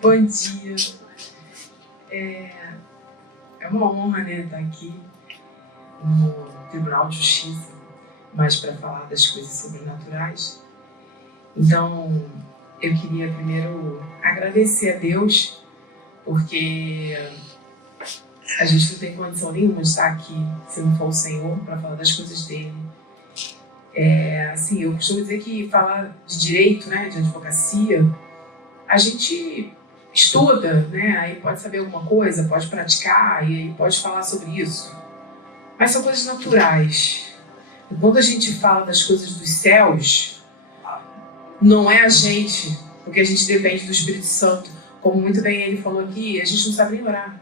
Bom dia. É uma honra, né, estar aqui no Tribunal de Justiça, mas para falar das coisas sobrenaturais. Então, eu queria primeiro agradecer a Deus, porque a gente não tem condição nenhuma de estar aqui se não for o Senhor para falar das coisas dele. Assim, eu costumo dizer que falar de direito, né, de advocacia, a gente estuda, né, aí pode saber alguma coisa, pode praticar e aí pode falar sobre isso. Mas são coisas naturais. E quando a gente fala das coisas dos céus, não é a gente, porque a gente depende do Espírito Santo. Como muito bem ele falou aqui, a gente não sabe nem orar.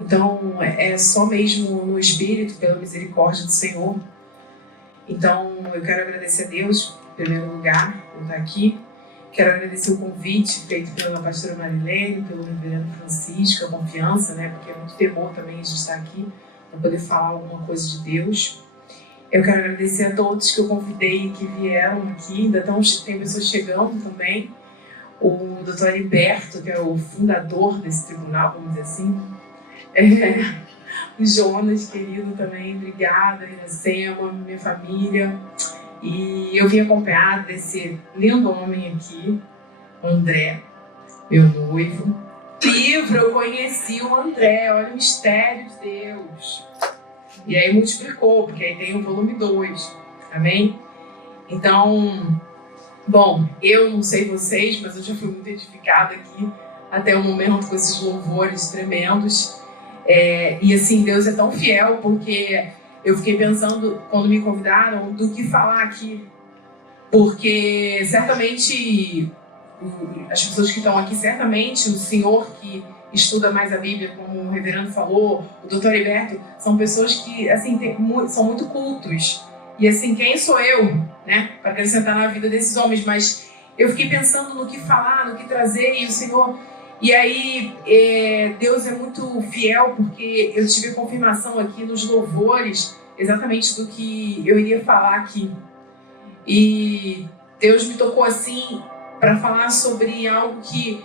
Então, é só mesmo no Espírito, pela misericórdia do Senhor. Então, eu quero agradecer a Deus, em primeiro lugar, por estar aqui. Quero agradecer o convite feito pela pastora Marilene, pelo reverendo Francisco, a confiança, né? Porque é muito temor também a gente estar aqui para poder falar alguma coisa de Deus. Eu quero agradecer a todos que eu convidei que vieram aqui, ainda tem pessoas chegando também. O doutor Heriberto, que é o fundador desse tribunal, vamos dizer assim. O Jonas, querido, também, obrigada, Iracema, minha família. E eu vim acompanhada desse lindo homem aqui, o André, meu noivo. Livro, eu conheci o André, olha o mistério de Deus. E aí multiplicou, porque aí tem o volume 2, amém? Então, bom, eu não sei vocês, mas eu já fui muito edificada aqui até o momento com esses louvores tremendos. E assim, Deus é tão fiel, porque eu fiquei pensando, quando me convidaram, do que falar aqui. Porque certamente, as pessoas que estão aqui, certamente o senhor que estuda mais a Bíblia, como o reverendo falou, o doutor Heriberto, são pessoas que assim, são muito cultos. E assim, quem sou eu, né, para acrescentar na vida desses homens? Mas eu fiquei pensando no que falar, no que trazer, e o Senhor... E aí, Deus é muito fiel, porque eu tive a confirmação aqui nos louvores, exatamente do que eu iria falar aqui. E Deus me tocou assim, para falar sobre algo que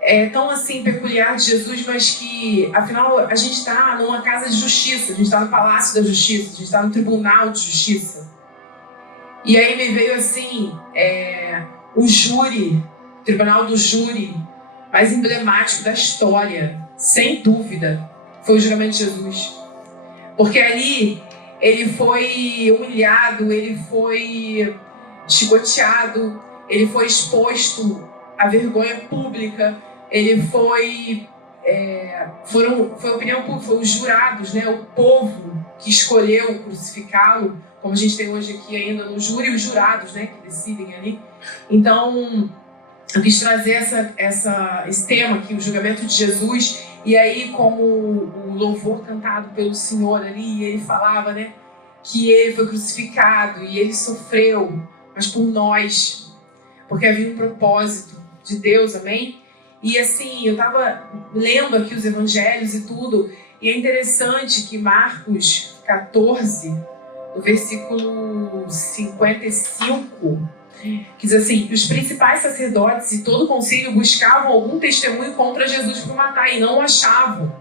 é tão assim peculiar de Jesus, mas que, afinal, a gente está numa casa de justiça, a gente está no Palácio da Justiça, a gente está no Tribunal de Justiça. E aí me veio assim, o júri, o Tribunal do Júri, mais emblemático da história, sem dúvida, foi o julgamento de Jesus. Porque ali ele foi humilhado, ele foi chicoteado, ele foi exposto à vergonha pública, ele foi opinião pública, foram os jurados, né, o povo que escolheu crucificá-lo, como a gente tem hoje aqui ainda no júri, os jurados, né, que decidem ali. Então, eu quis trazer esse tema aqui, o julgamento de Jesus, e aí como o louvor cantado pelo Senhor ali, ele falava, né, que ele foi crucificado e ele sofreu, mas por nós, porque havia um propósito de Deus, amém? E assim, eu estava lendo aqui os evangelhos e tudo, e é interessante que Marcos 14, no versículo 55, que diz assim: os principais sacerdotes e todo o concílio buscavam algum testemunho contra Jesus para matar e não o achavam,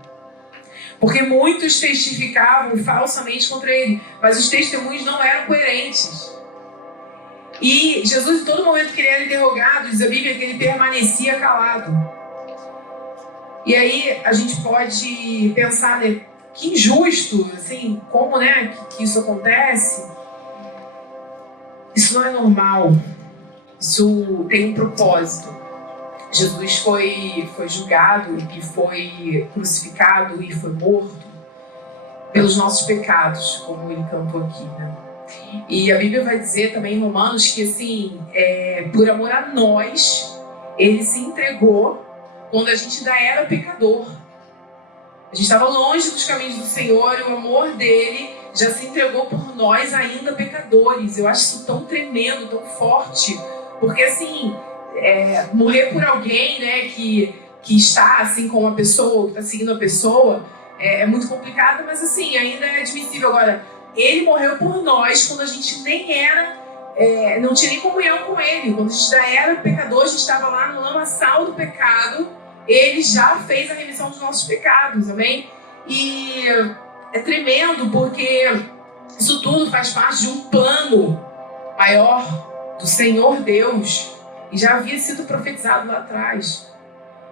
porque muitos testificavam falsamente contra ele, mas os testemunhos não eram coerentes. E Jesus, em todo momento que ele era interrogado, diz a Bíblia que ele permanecia calado. E aí a gente pode pensar, né, que injusto, assim, como, né, que isso acontece. Isso não é normal, isso tem um propósito. Jesus foi julgado e foi crucificado e foi morto pelos nossos pecados, como ele cantou aqui, né? E a Bíblia vai dizer também em Romanos que, assim, por amor a nós, ele se entregou quando a gente ainda era pecador. A gente estava longe dos caminhos do Senhor e o amor dele já se entregou por nós ainda pecadores. Eu acho isso tão tremendo, tão forte, porque assim, morrer por alguém, né, que está assim com uma pessoa, que está seguindo a pessoa, é muito complicado, mas assim, ainda é admissível. Agora, ele morreu por nós quando a gente nem era não tinha nem comunhão com ele. Quando a gente já era pecador, a gente estava lá no lamaçal do pecado, ele já fez a remissão dos nossos pecados, amém? E é tremendo porque isso tudo faz parte de um plano maior do Senhor Deus e já havia sido profetizado lá atrás.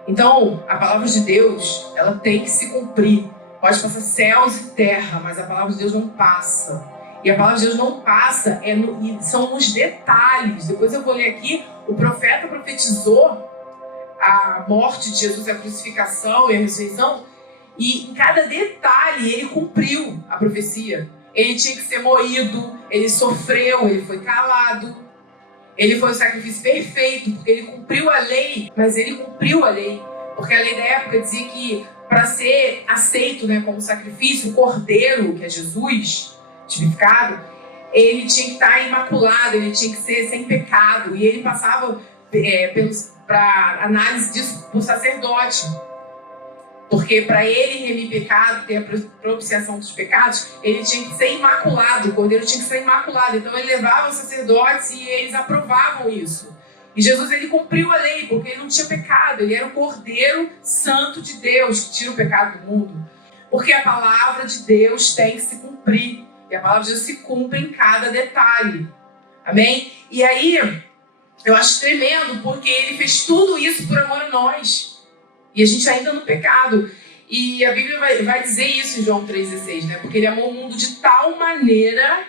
Então, a palavra de Deus, ela tem que se cumprir. Pode passar céus e terra, mas a palavra de Deus não passa. E a palavra de Deus não passa, são nos detalhes. Depois eu vou ler aqui, o profeta profetizou a morte de Jesus, a crucificação e a ressurreição, e em cada detalhe ele cumpriu a profecia. Ele tinha que ser moído, ele sofreu, ele foi calado, ele foi o sacrifício perfeito, porque ele cumpriu a lei, mas ele cumpriu a lei, porque a lei da época dizia que para ser aceito, né, como sacrifício, o cordeiro, que é Jesus, tipificado, ele tinha que estar imaculado, ele tinha que ser sem pecado, e ele passava para análise disso por sacerdote, porque para ele remir pecado, ter a propiciação dos pecados, ele tinha que ser imaculado, o cordeiro tinha que ser imaculado. Então ele levava os sacerdotes e eles aprovavam isso. E Jesus, ele cumpriu a lei, porque ele não tinha pecado, ele era o cordeiro santo de Deus que tira o pecado do mundo. Porque a palavra de Deus tem que se cumprir, e a palavra de Deus se cumpre em cada detalhe, amém? E aí eu acho tremendo, porque ele fez tudo isso por amor a nós. E a gente ainda no pecado. E a Bíblia vai dizer isso em João 3,16, né? Porque ele amou o mundo de tal maneira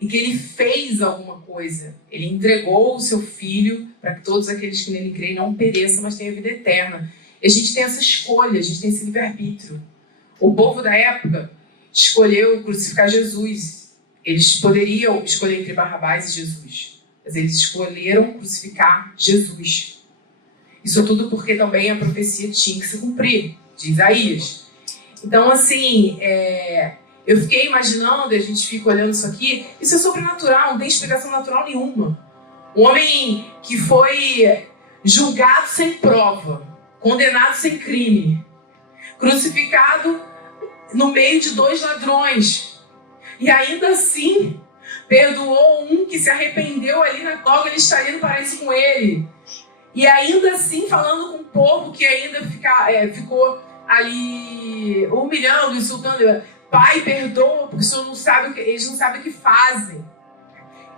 e que ele fez alguma coisa. Ele entregou o seu Filho para que todos aqueles que nele creem não pereçam, mas tenham vida eterna. E a gente tem essa escolha, a gente tem esse livre-arbítrio. O povo da época escolheu crucificar Jesus. Eles poderiam escolher entre Barrabás e Jesus, mas eles escolheram crucificar Jesus. Isso tudo porque também a profecia tinha que se cumprir, de Isaías. Então, assim, eu fiquei imaginando, e a gente fica olhando isso aqui, isso é sobrenatural, não tem explicação natural nenhuma. Um homem que foi julgado sem prova, condenado sem crime, crucificado no meio de 2 ladrões, e ainda assim perdoou um que se arrependeu ali na toga, ele estaria no paraíso com ele. E ainda assim falando com um povo que ainda ficou ali humilhando, insultando. Pai, perdoa, porque o Senhor não sabe eles não sabem o que fazem.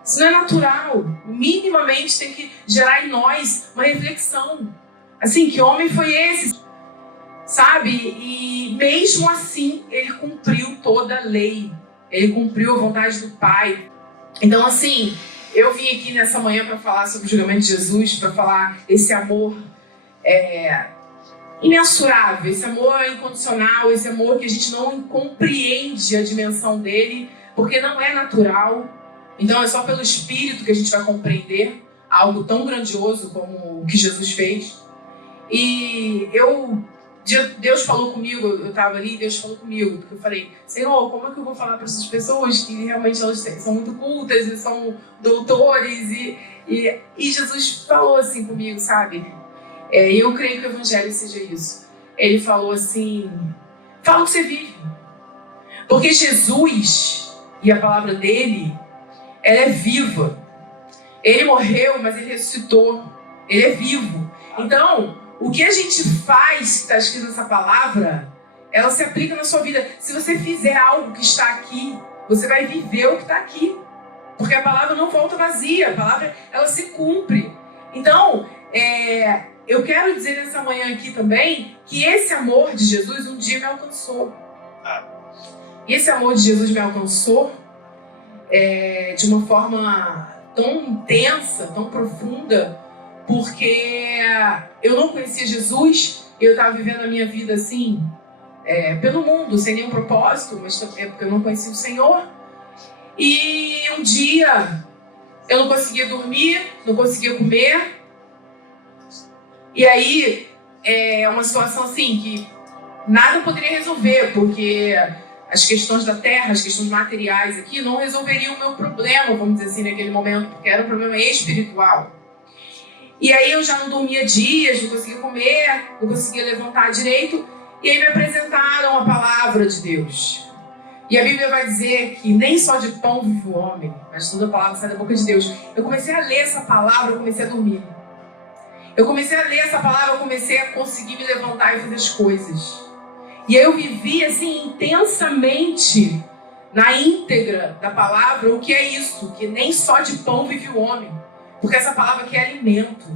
Isso não é natural. Minimamente tem que gerar em nós uma reflexão. Assim, que homem foi esse? Sabe? E mesmo assim, ele cumpriu toda a lei. Ele cumpriu a vontade do Pai. Então, assim, eu vim aqui nessa manhã para falar sobre o julgamento de Jesus, para falar esse amor imensurável, esse amor incondicional, esse amor que a gente não compreende a dimensão dele, porque não é natural. Então é só pelo Espírito que a gente vai compreender algo tão grandioso como o que Jesus fez. E Deus falou comigo, eu estava ali, Deus falou comigo, porque eu falei, Senhor, como é que eu vou falar para essas pessoas que realmente elas são muito cultas e são doutores? E Jesus falou assim comigo, sabe? E eu creio que o Evangelho seja isso. Ele falou assim, fala o que você vive. Porque Jesus e a palavra dele, ela é viva. Ele morreu, mas ele ressuscitou. Ele é vivo. Então, o que a gente faz, que está escrito nessa palavra, ela se aplica na sua vida. Se você fizer algo que está aqui, você vai viver o que está aqui. Porque a palavra não volta vazia. A palavra, ela se cumpre. Então, eu quero dizer nessa manhã aqui também que esse amor de Jesus um dia me alcançou. E esse amor de Jesus me alcançou de uma forma tão intensa, tão profunda, porque eu não conhecia Jesus, eu estava vivendo a minha vida assim, pelo mundo, sem nenhum propósito, mas é porque eu não conhecia o Senhor. E um dia eu não conseguia dormir, não conseguia comer. E aí é uma situação assim que nada poderia resolver, porque as questões da terra, as questões materiais aqui não resolveriam o meu problema, vamos dizer assim, naquele momento, porque era um problema espiritual. E aí eu já não dormia dias, não conseguia comer, não conseguia levantar direito. E aí me apresentaram a palavra de Deus. E a Bíblia vai dizer que nem só de pão vive o homem, mas toda palavra sai da boca de Deus. Eu comecei a ler essa palavra, eu comecei a dormir. Eu comecei a ler essa palavra, eu comecei a conseguir me levantar e fazer as coisas. E aí eu vivi assim intensamente, na íntegra da palavra, o que é isso, que nem só de pão vive o homem. Porque essa palavra aqui é alimento.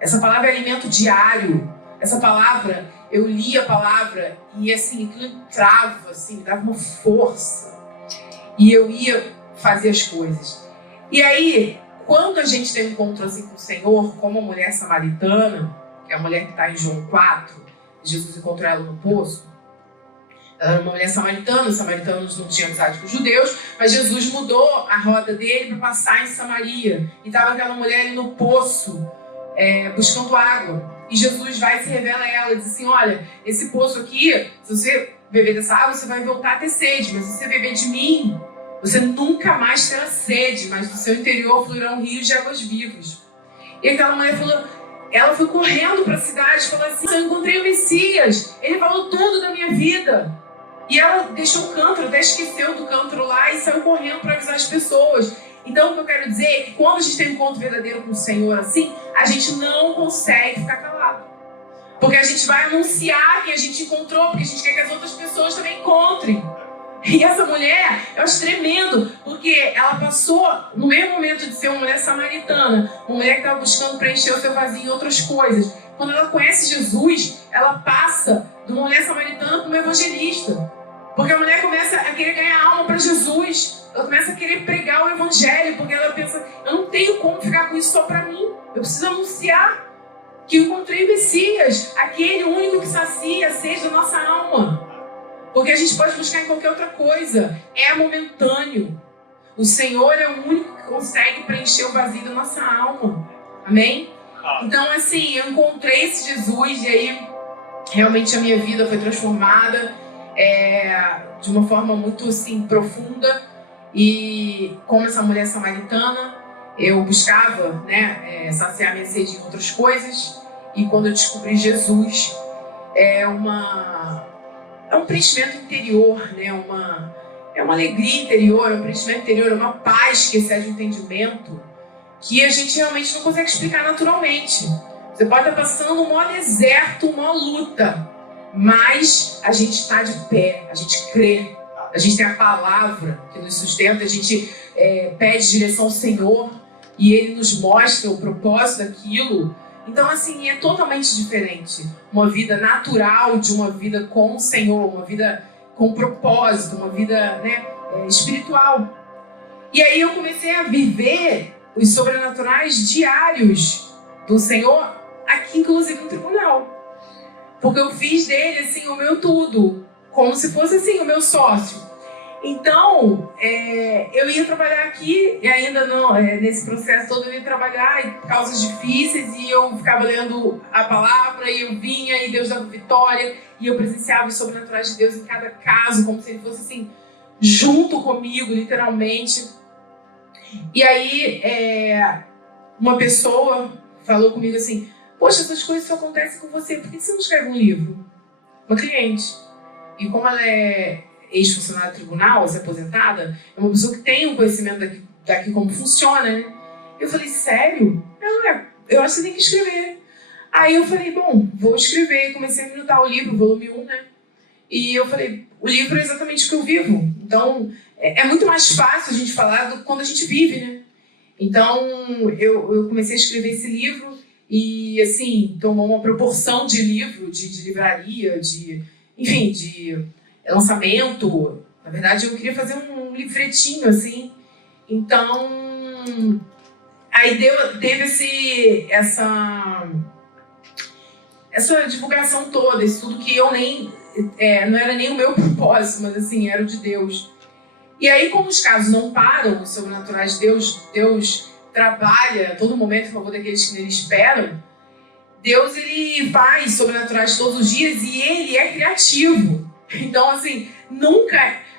Essa palavra é alimento diário. Essa palavra, eu li a palavra e assim, aquilo entrava, assim, me dava uma força. E eu ia fazer as coisas. E aí, quando a gente tem um encontro assim com o Senhor, como a mulher samaritana, que é a mulher que está em João 4, Jesus encontrou ela no poço. Ela era uma mulher samaritana, os samaritanos não tinham amizade com os judeus, mas Jesus mudou a rota dele para passar em Samaria. E estava aquela mulher ali no poço, buscando água. E Jesus vai e se revela a ela e diz assim, olha, esse poço aqui, se você beber dessa água, você vai voltar a ter sede, mas se você beber de mim, você nunca mais terá sede, mas do seu interior fluirão rios de águas vivas. E aquela mulher falou, ela foi correndo para a cidade, falou assim, eu encontrei o Messias, ele falou tudo da minha vida. E ela deixou o cântaro, até esqueceu do cântaro lá e saiu correndo para avisar as pessoas. Então o que eu quero dizer é que quando a gente tem um encontro verdadeiro com o Senhor assim, a gente não consegue ficar calado. Porque a gente vai anunciar que a gente encontrou, porque a gente quer que as outras pessoas também encontrem. E essa mulher, eu acho tremendo, porque ela passou, no mesmo momento de ser uma mulher samaritana, uma mulher que estava buscando preencher o seu vazio em outras coisas. Quando ela conhece Jesus, ela passa de uma mulher samaritana para uma evangelista. Porque a mulher começa a querer ganhar alma para Jesus. Ela começa a querer pregar o evangelho, porque ela pensa, eu não tenho como ficar com isso só para mim. Eu preciso anunciar que eu encontrei o Messias, aquele único que sacia a sede da nossa alma. Porque a gente pode buscar em qualquer outra coisa. É momentâneo. O Senhor é o único que consegue preencher o vazio da nossa alma. Amém? Então, assim, eu encontrei esse Jesus e aí realmente a minha vida foi transformada de uma forma muito assim, profunda. E como essa mulher samaritana, eu buscava saciar minha sede em outras coisas. E quando eu descobri Jesus, é um preenchimento interior, né? É uma alegria interior, é um preenchimento interior, é uma paz que excede o entendimento, que a gente realmente não consegue explicar naturalmente. Você pode estar passando um maior deserto, uma luta, mas a gente está de pé, a gente crê, a gente tem a palavra que nos sustenta, a gente pede direção ao Senhor e Ele nos mostra o propósito daquilo. Então, assim, é totalmente diferente. Uma vida natural de uma vida com o Senhor, uma vida com propósito, uma vida espiritual. E aí eu comecei a viver os sobrenaturais diários do Senhor, aqui inclusive no tribunal. Porque eu fiz dele, assim, o meu tudo, como se fosse, assim, o meu sócio. Então, eu ia trabalhar aqui, e ainda não, nesse processo todo eu ia trabalhar em causas difíceis, e eu ficava lendo a palavra, e eu vinha, e Deus dava vitória, e eu presenciava os sobrenaturais de Deus em cada caso, como se ele fosse assim, junto comigo, literalmente. E aí, uma pessoa falou comigo assim, poxa, essas coisas só acontecem com você, por que você não escreve um livro? Uma cliente. E como ela é ex-funcionária do tribunal, se aposentada, é uma pessoa que tem um conhecimento daqui como funciona, né? Eu falei, sério? Eu acho que você tem que escrever. Aí eu falei, bom, vou escrever. Comecei a minutar o livro, volume 1, né? E eu falei, o livro é exatamente o que eu vivo. Então, é muito mais fácil a gente falar do que quando a gente vive, né? Então, eu comecei a escrever esse livro e, assim, tomou uma proporção de livro, de livraria, de lançamento. Na verdade, eu queria fazer um livretinho, assim. Então, aí teve essa divulgação toda, isso tudo que eu não era nem o meu propósito, mas assim, era o de Deus. E aí, como os casos não param, os sobrenaturais de Deus trabalha a todo momento em favor daqueles que nele esperam. Deus, ele faz sobrenaturais todos os dias e ele é criativo. Então, assim,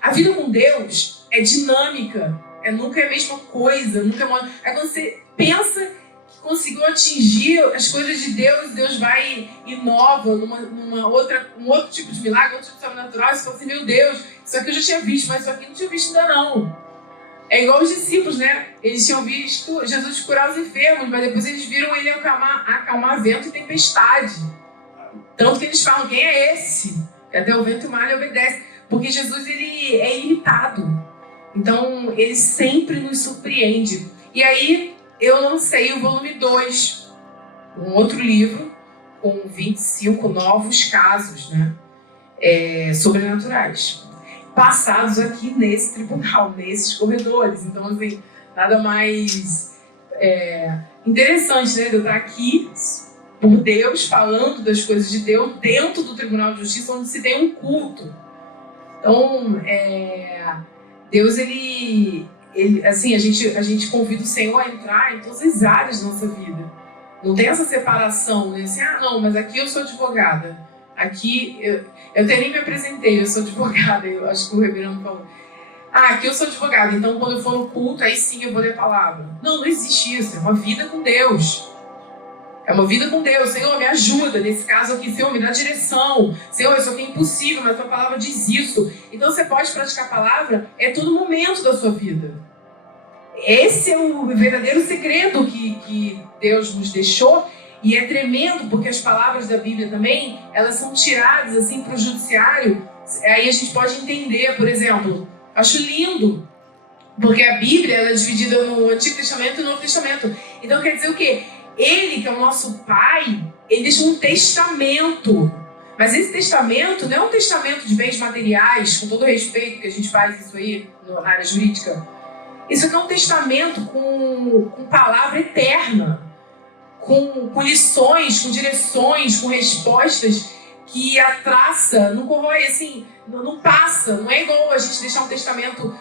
a vida com Deus é dinâmica, nunca é a mesma coisa, nunca é uma... Aí quando você pensa que conseguiu atingir as coisas de Deus, Deus vai e inova um outro tipo de milagre, outro tipo de sobrenatural, e você fala assim, meu Deus, isso aqui eu já tinha visto, mas isso aqui eu não tinha visto ainda não. É igual os discípulos, né? Eles tinham visto Jesus curar os enfermos, mas depois eles viram ele acalmar vento e tempestade. Tanto que eles falam, quem é esse? Que até o vento e o mar lhe obedece. Porque Jesus, ele é ilimitado. Então, ele sempre nos surpreende. E aí, eu lancei o volume 2, um outro livro, com 25 novos casos, né? Sobrenaturais. Passados aqui nesse tribunal, nesses corredores. Então, assim, nada mais interessante, né? De eu estar aqui por Deus, falando das coisas de Deus, dentro do Tribunal de Justiça, onde se tem um culto. Então, Deus, ele assim, a gente convida o Senhor a entrar em todas as áreas da nossa vida. Não tem essa separação, né? Assim, não, mas aqui eu sou advogada. Aqui, eu até nem me apresentei, eu sou advogada, eu acho que o reverendo falou. Aqui eu sou advogada, então quando eu for no culto, aí sim eu vou ler a palavra. Não existe isso, é uma vida com Deus. É uma vida com Deus. Senhor, me ajuda nesse caso aqui. Senhor, me dá direção. Senhor, isso aqui é impossível, mas a tua palavra diz isso. Então você pode praticar a palavra todo momento da sua vida. Esse é o verdadeiro segredo que Deus nos deixou. E é tremendo, porque as palavras da Bíblia também, elas são tiradas assim para o judiciário. Aí a gente pode entender, por exemplo, acho lindo, porque a Bíblia ela é dividida no Antigo Testamento e no Novo Testamento. Então quer dizer o quê? Ele, que é o nosso pai, ele deixou um testamento. Mas esse testamento não é um testamento de bens materiais, com todo o respeito que a gente faz isso aí na área jurídica. Isso aqui é um testamento com palavra eterna, com lições, com direções, com respostas que a traça não corrói, assim, não passa. Não é igual a gente deixar um testamento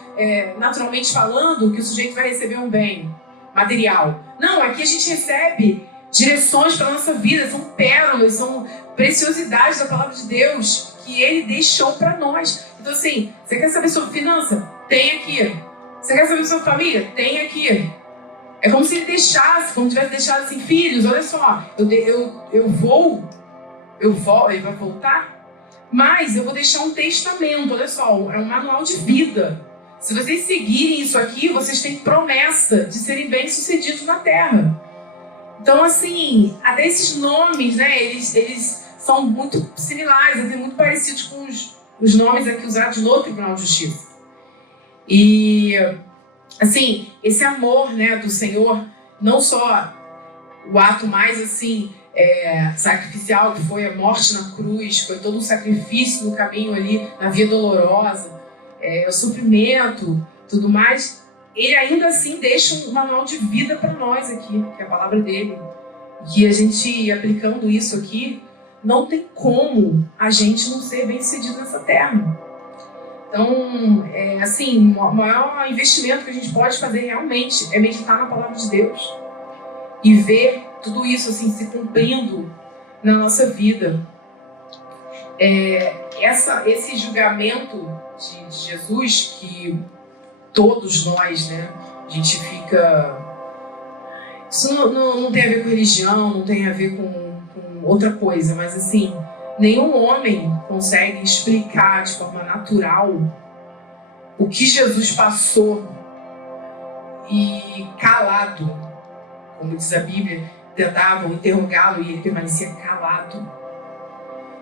naturalmente falando que o sujeito vai receber um bem material. Não, aqui a gente recebe direções para a nossa vida, são pérolas, são preciosidades da palavra de Deus que Ele deixou para nós. Então assim, você quer saber sobre finança? Tem aqui. Você quer saber sobre família? Tem aqui. É como se Ele deixasse, como tivesse deixado assim, filhos, olha só, eu vou, Ele vai voltar, mas eu vou deixar um testamento, olha só, é um manual de vida. Se vocês seguirem isso aqui, vocês têm promessa de serem bem-sucedidos na terra. Então, assim, até esses nomes, né, eles são muito similares, até muito parecidos com os nomes aqui usados no Tribunal de Justiça. E, assim, esse amor, né, do Senhor, não só o ato mais, assim, sacrificial, que foi a morte na cruz, foi todo um sacrifício no caminho ali, na via dolorosa, o sofrimento, tudo mais, ele ainda assim deixa um manual de vida para nós aqui, que é a palavra dele. E a gente, aplicando isso aqui, não tem como a gente não ser bem-sucedido nessa terra. Então, assim, o maior investimento que a gente pode fazer realmente é meditar na palavra de Deus e ver tudo isso assim, se cumprindo na nossa vida. Esse julgamento de Jesus, que todos nós, né, a gente fica... Isso não tem a ver com religião, não tem a ver com outra coisa, mas assim, nenhum homem consegue explicar de forma natural o que Jesus passou e calado, como diz a Bíblia, tentavam interrogá-lo e ele permanecia calado.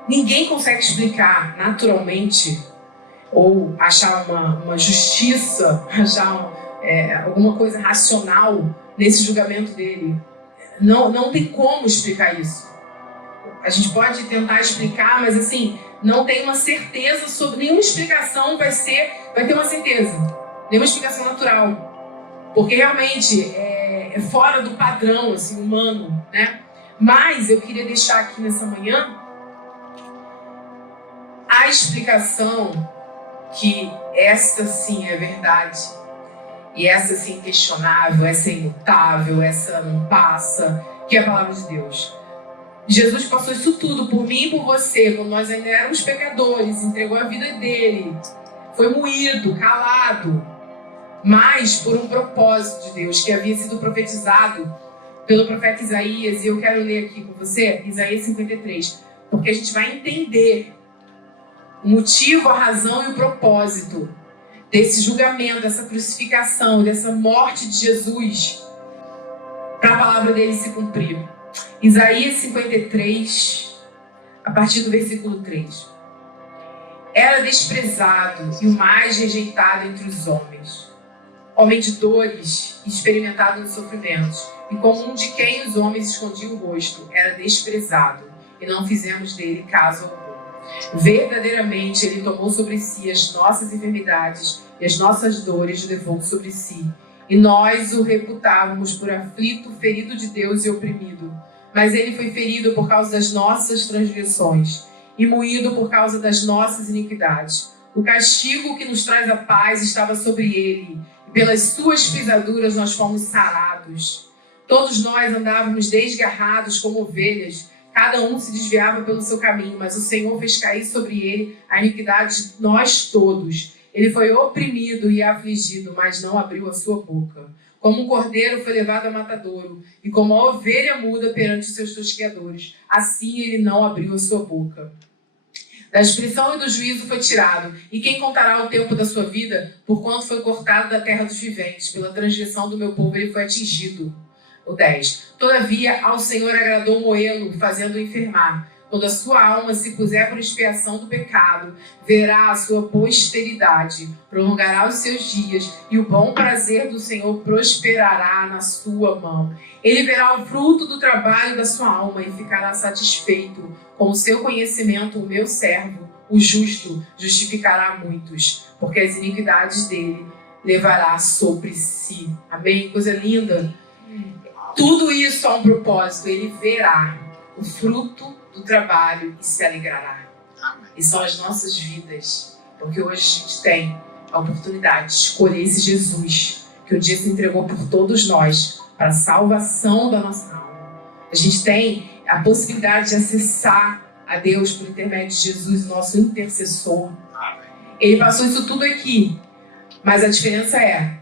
Ninguém consegue explicar naturalmente ou achar uma justiça, achar alguma coisa racional nesse julgamento dele. Não tem como explicar isso. A gente pode tentar explicar, mas assim, não tem uma certeza sobre... Nenhuma explicação vai ter uma certeza. Nenhuma explicação natural. Porque realmente é fora do padrão assim, humano, né? Mas eu queria deixar aqui nessa manhã a explicação que essa sim é verdade. E essa sim é inquestionável, essa é imutável, essa não passa, que é a palavra de Deus. Jesus passou isso tudo por mim e por você, quando nós ainda éramos pecadores, entregou a vida dele, foi moído, calado, mas por um propósito de Deus que havia sido profetizado pelo profeta Isaías, e eu quero ler aqui com você, Isaías 53, porque a gente vai entender o motivo, a razão e o propósito desse julgamento, dessa crucificação, dessa morte de Jesus, para a palavra dele se cumprir. Isaías 53, a partir do versículo 3. Era desprezado e o mais rejeitado entre os homens, homem de dores, experimentado nos sofrimentos, e como um de quem os homens escondiam o rosto, era desprezado, e não fizemos dele caso algum. Verdadeiramente ele tomou sobre si as nossas enfermidades e as nossas dores levou sobre si. E nós o reputávamos por aflito, ferido de Deus e oprimido. Mas ele foi ferido por causa das nossas transgressões e moído por causa das nossas iniquidades. O castigo que nos traz a paz estava sobre ele, e pelas suas pisaduras nós fomos sarados. Todos nós andávamos desgarrados como ovelhas, cada um se desviava pelo seu caminho, mas o Senhor fez cair sobre ele a iniquidade de nós todos. Ele foi oprimido e afligido, mas não abriu a sua boca. Como um cordeiro foi levado a matadouro, e como a ovelha muda perante seus tosqueadores, assim ele não abriu a sua boca. Da expressão e do juízo foi tirado, e quem contará o tempo da sua vida, porquanto foi cortado da terra dos viventes, pela transgressão do meu povo ele foi atingido. O 10. Todavia ao Senhor agradou moê-lo, fazendo-o enfermar. Quando a sua alma se puser por expiação do pecado, verá a sua posteridade, prolongará os seus dias, e o bom prazer do Senhor prosperará na sua mão. Ele verá o fruto do trabalho da sua alma e ficará satisfeito. Com o seu conhecimento, o meu servo, o justo, justificará muitos, porque as iniquidades dele levará sobre si. Amém? Coisa linda. Tudo isso há um propósito. Ele verá o fruto do trabalho e se alegrará. E são as nossas vidas. Porque hoje a gente tem a oportunidade de escolher esse Jesus que um dia se entregou por todos nós para a salvação da nossa alma. A gente tem a possibilidade de acessar a Deus por intermédio de Jesus, nosso intercessor. Ele passou isso tudo aqui. Mas a diferença é,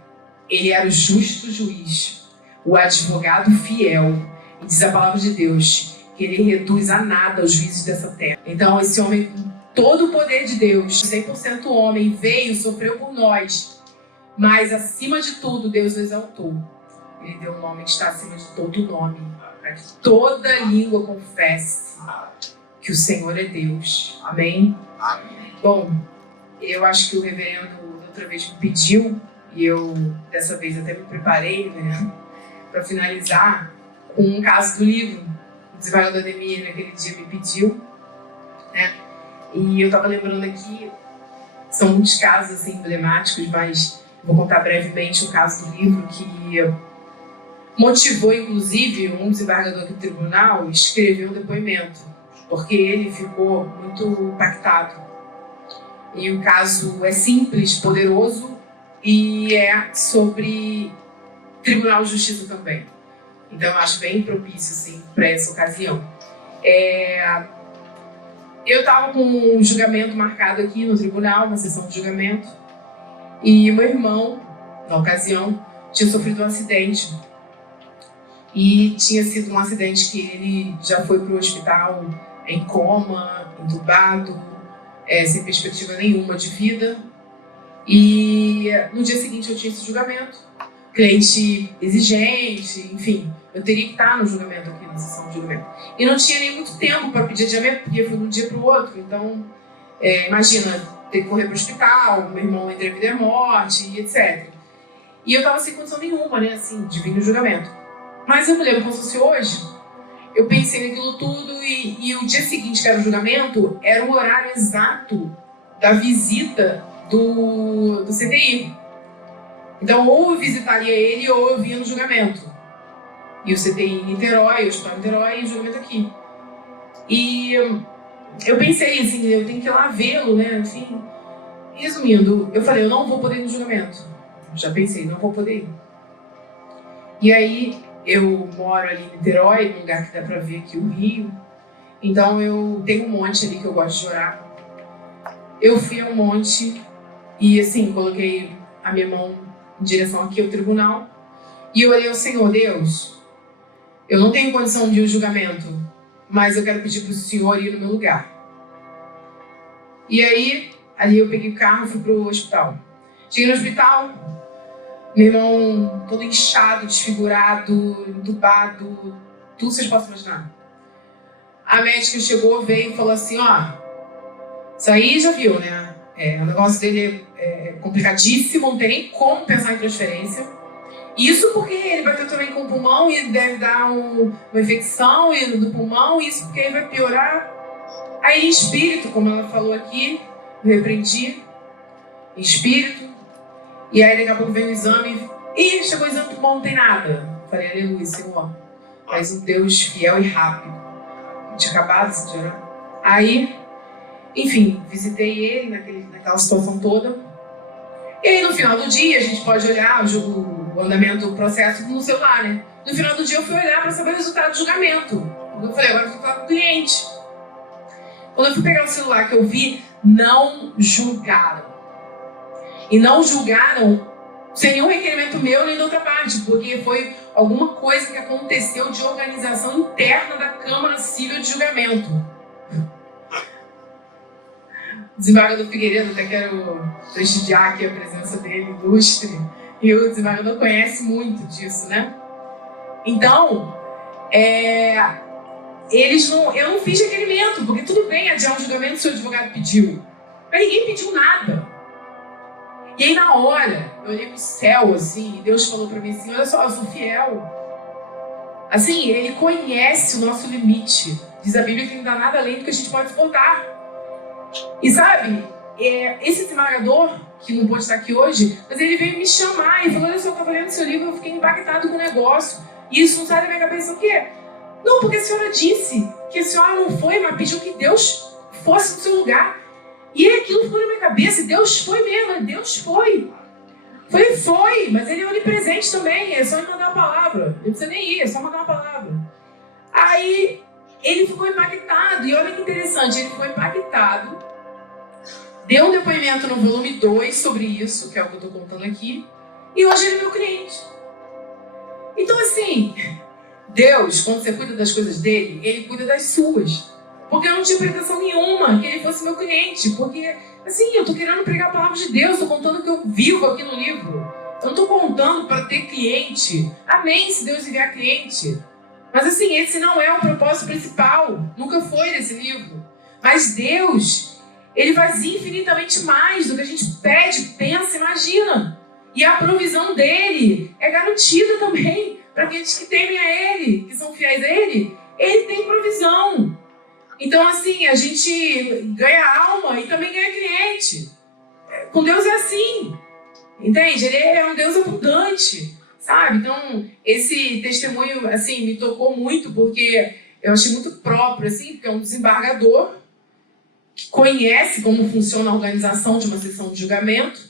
ele era o justo juiz, o advogado fiel. E diz a palavra de Deus que ele reduz a nada os juízes dessa terra. Então esse homem com todo o poder de Deus, 100% homem, veio, sofreu por nós. Mas acima de tudo, Deus o exaltou. Ele deu um nome que está acima de todo nome, para que toda língua confesse que o Senhor é Deus. Amém? Bom, eu acho que o reverendo outra vez me pediu, e eu dessa vez até me preparei, né, para finalizar com um caso do livro. O desembargador Ademir naquele dia me pediu, né, e eu estava lembrando aqui, são muitos casos assim, emblemáticos, mas vou contar brevemente um caso do livro que motivou, inclusive, um desembargador do tribunal escrever um depoimento, porque ele ficou muito impactado. E o caso é simples, poderoso, e é sobre Tribunal de Justiça também. Então, eu acho bem propício, assim, para essa ocasião. Eu estava com um julgamento marcado aqui no tribunal, uma sessão de julgamento, e meu irmão, na ocasião, tinha sofrido um acidente. E tinha sido um acidente que ele já foi para o hospital em coma, entubado, sem perspectiva nenhuma de vida. E no dia seguinte eu tinha esse julgamento, cliente exigente, enfim, eu teria que estar no julgamento aqui, na sessão de julgamento. E não tinha nem muito tempo para pedir adiamento, porque foi de um dia para o outro. Então, imagina, ter que correr para o hospital, meu irmão entre a vida e a morte, e etc. E eu estava sem condição nenhuma, né, assim, de vir no julgamento. Mas eu me lembro como se fosse hoje, eu pensei naquilo tudo e o dia seguinte, que era o julgamento, era o horário exato da visita do CTI. Então, ou eu visitaria ele ou eu vinha no julgamento. E o CTI em Niterói, o hospital em Niterói e o julgamento aqui. E eu pensei assim, eu tenho que ir lá vê-lo, né, enfim. Resumindo, eu falei, eu não vou poder ir no julgamento. Já pensei, não vou poder ir. E aí, eu moro ali em Niterói, num lugar que dá pra ver aqui o Rio. Então eu tenho um monte ali que eu gosto de orar. Eu fui a um monte e assim, coloquei a minha mão em direção aqui ao tribunal. E eu orei ao Senhor, Deus, eu não tenho condição de ir ao julgamento, mas eu quero pedir para o senhor ir no meu lugar. E aí, ali eu peguei o carro e fui pro hospital. Cheguei no hospital, meu irmão todo inchado, desfigurado, entubado, tudo vocês possam imaginar. A médica chegou, veio e falou assim, isso aí já viu, né? O negócio dele é complicadíssimo, não tem nem como pensar em transferência. Isso porque ele vai ter também com o pulmão e deve dar uma infecção do pulmão, isso porque ele vai piorar. Aí espírito, como ela falou aqui, eu repreendi, espírito, e aí daqui a pouco vem o exame, e chegou o exame do pulmão, não tem nada. Falei, aleluia, Senhor, mas um Deus fiel e rápido. Tinha acabado de orar. Aí, enfim, visitei ele naquela situação toda. E aí no final do dia, a gente pode olhar o andamento do processo no celular, né? No final do dia eu fui olhar para saber o resultado do julgamento. Eu falei, agora eu vou falar com o cliente. Quando eu fui pegar o celular que eu vi, não julgaram. E não julgaram sem nenhum requerimento meu nem da outra parte, porque foi alguma coisa que aconteceu de organização interna da Câmara Civil de Julgamento. Desembargador Figueiredo, até quero prestigiar aqui a presença dele, ilustre, e o desembargador conhece muito disso, né? Então, eu não fiz requerimento, porque tudo bem adiar um julgamento se o advogado pediu, mas ninguém pediu nada. E aí na hora, eu olhei pro céu assim, e Deus falou pra mim assim, olha só, eu sou fiel. Assim, ele conhece o nosso limite. Diz a Bíblia que não dá nada além do que a gente pode suportar. E sabe, esse desembargador, que não pôde estar aqui hoje, mas ele veio me chamar e falou, olha só, eu estava lendo seu livro, eu fiquei impactado com o negócio. E isso não sai da minha cabeça, o quê? Não, porque a senhora disse que a senhora não foi, mas pediu que Deus fosse no seu lugar. E aquilo ficou na minha cabeça, e Deus foi mesmo, Deus foi. Foi, mas ele é onipresente também, é só me mandar uma palavra. Não precisa nem ir, é só mandar uma palavra. Aí ele ficou impactado, e olha que interessante, ele ficou impactado, deu um depoimento no volume 2 sobre isso, que é o que eu estou contando aqui, e hoje ele é meu cliente. Então assim, Deus, quando você cuida das coisas dele, ele cuida das suas. Porque eu não tinha pretensão nenhuma que ele fosse meu cliente, porque assim, eu estou querendo pregar a palavra de Deus, estou contando o que eu vivo aqui no livro. Eu não estou contando para ter cliente. Amém, se Deus enviar cliente. Mas assim, esse não é o propósito principal. Nunca foi nesse livro. Mas Deus, ele faz infinitamente mais do que a gente pede, pensa, imagina. E a provisão dele é garantida também para aqueles que temem a ele, que são fiéis a ele. Ele tem provisão. Então assim, a gente ganha alma e também ganha cliente. Com Deus é assim. Entende? Ele é um Deus abundante. Sabe? Então, esse testemunho, assim, me tocou muito, porque eu achei muito próprio, assim, porque é um desembargador que conhece como funciona a organização de uma sessão de julgamento,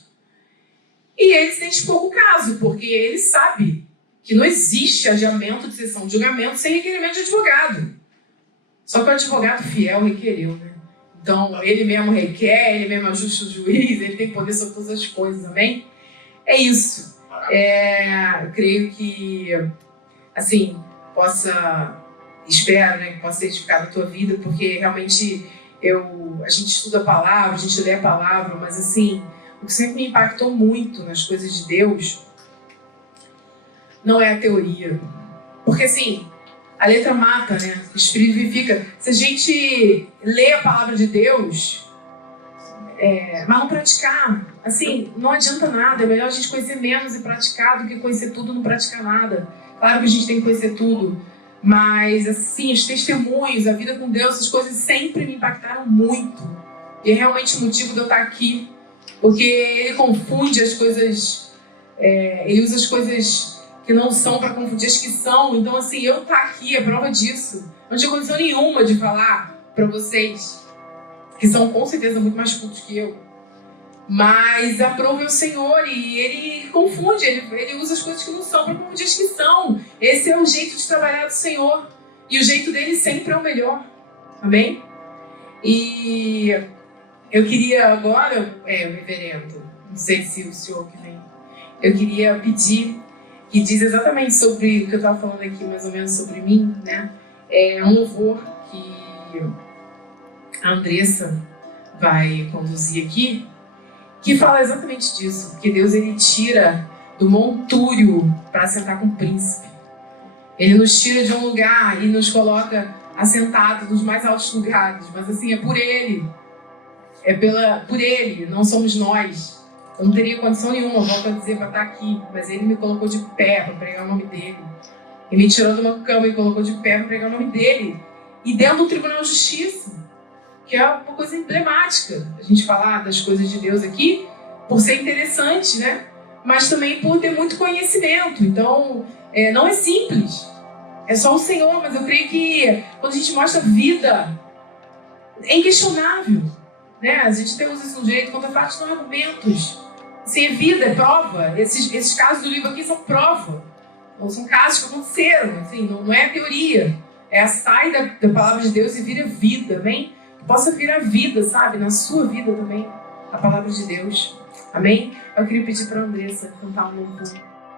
e ele se identificou com o caso, porque ele sabe que não existe adiamento de sessão de julgamento sem requerimento de advogado. Só que o advogado fiel requereu, né? Então, ele mesmo requer, ele mesmo ajusta o juiz, ele tem poder sobre todas as coisas, amém? É isso. Eu creio que, assim, espero, né, que possa edificar a tua vida, porque realmente a gente estuda a palavra, a gente lê a palavra, mas assim, o que sempre me impactou muito nas coisas de Deus não é a teoria. Porque assim, a letra mata, né? O Espírito vivifica. Se a gente lê a palavra de Deus, mas não praticar, assim, não adianta nada. É melhor a gente conhecer menos e praticar do que conhecer tudo e não praticar nada. Claro que a gente tem que conhecer tudo, mas assim, os testemunhos, a vida com Deus, essas coisas sempre me impactaram muito. E é realmente o motivo de eu estar aqui, porque ele confunde as coisas, ele usa as coisas que não são para confundir as que são. Então assim, eu estar aqui é prova disso. Não tinha condição nenhuma de falar para vocês, que são com certeza muito mais cultos que eu, mas aprove o Senhor, e ele confunde, ele usa as coisas que não são para confundir as que são. Esse é o jeito de trabalhar do Senhor, e o jeito dele sempre é o melhor, amém? E eu queria agora, o reverendo, não sei se o senhor que vem, eu queria pedir que diz exatamente sobre o que eu estava falando aqui, mais ou menos sobre mim, né? É um louvor que a Andressa vai conduzir aqui, que fala exatamente disso, que Deus ele tira do montúrio para sentar com o príncipe. Ele nos tira de um lugar e nos coloca assentados nos mais altos lugares, mas assim, é por Ele. Por Ele, não somos nós. Eu não teria condição nenhuma, volto a dizer, para estar aqui, mas Ele me colocou de pé para pregar o nome dEle. Ele me tirou de uma cama e colocou de pé para pregar o nome dEle. E dentro do Tribunal de Justiça, que é uma coisa emblemática, a gente falar das coisas de Deus aqui, por ser interessante, né? Mas também por ter muito conhecimento. Então, não é simples. É só o Senhor, mas eu creio que quando a gente mostra vida, é inquestionável. Né? A gente tem isso no direito contra fatos, não argumentos. Assim, é vida, é prova. Esses casos do livro aqui são prova. Então, são casos que aconteceram. Assim, não é teoria. Sai da palavra de Deus e vira vida, amém? Possa vir a vida, sabe? Na sua vida também, a palavra de Deus. Amém? Eu queria pedir para a Andressa cantar um louvor.